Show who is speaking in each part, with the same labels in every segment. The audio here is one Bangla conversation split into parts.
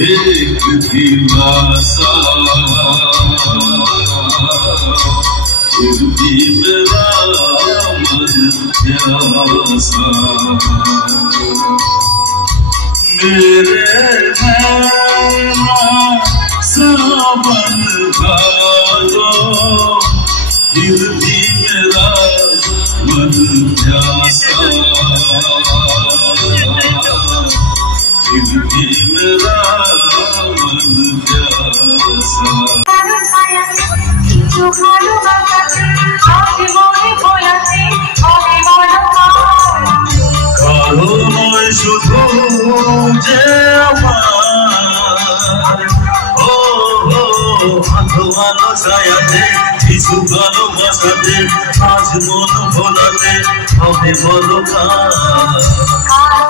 Speaker 1: Sevdivasa Sevdime aman yasa Mere mera
Speaker 2: saban karo শুধু যে ও ভালো ছায়াতে কিছু ভালোবাসাতে আজ মন ভোলাতে হবে বলো কার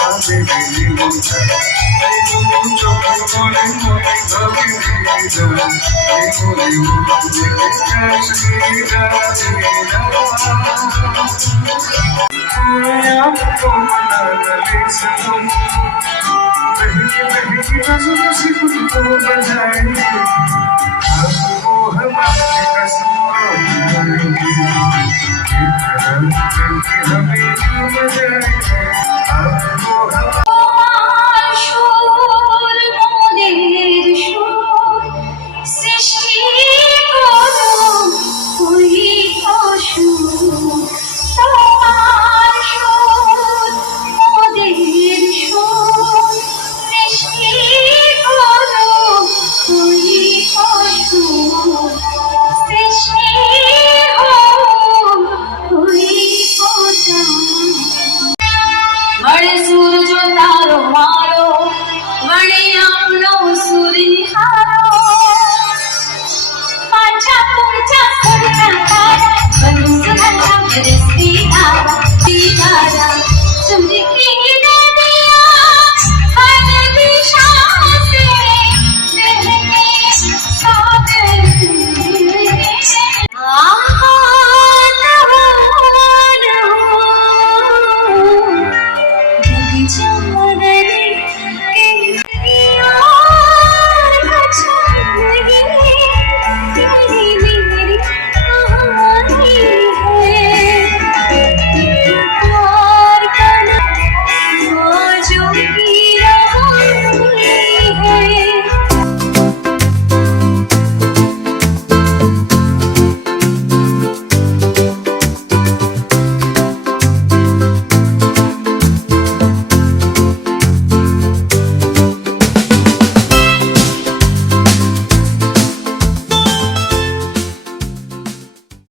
Speaker 3: बहकी बहकी नजरों से खुद को बजाए 看一。